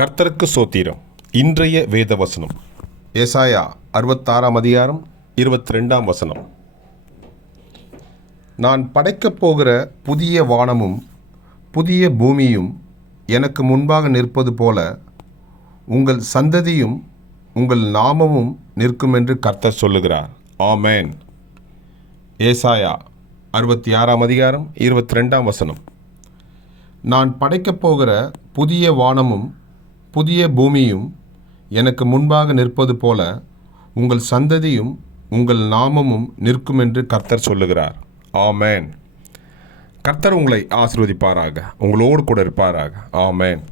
கர்த்தருக்கு சோத்திரம். இன்றைய வேத வசனம் ஏசாயா அறுபத்தாறாம் அதிகாரம் இருபத்தி ரெண்டாம் வசனம். நான் படைக்கப் போகிற புதிய வானமும் புதிய பூமியும் எனக்கு முன்பாக நிற்பது போல உங்கள் சந்ததியும் உங்கள் நாமமும் நிற்கும் என்று கர்த்தர் சொல்லுகிறார். ஆமேன். ஏசாயா அறுபத்தி ஆறாம் அதிகாரம் இருபத்தி ரெண்டாம் வசனம். நான் படைக்கப் போகிற புதிய வானமும் புதிய பூமியும் எனக்கு முன்பாக நிற்பது போல உங்கள் சந்ததியும் உங்கள் நாமமும் நிற்கும் என்று கர்த்தர் சொல்லுகிறார். ஆமேன். கர்த்தர் உங்களை ஆசிர்வதிப்பாராக. உங்களோடு கூட இருப்பாராக. ஆமேன்.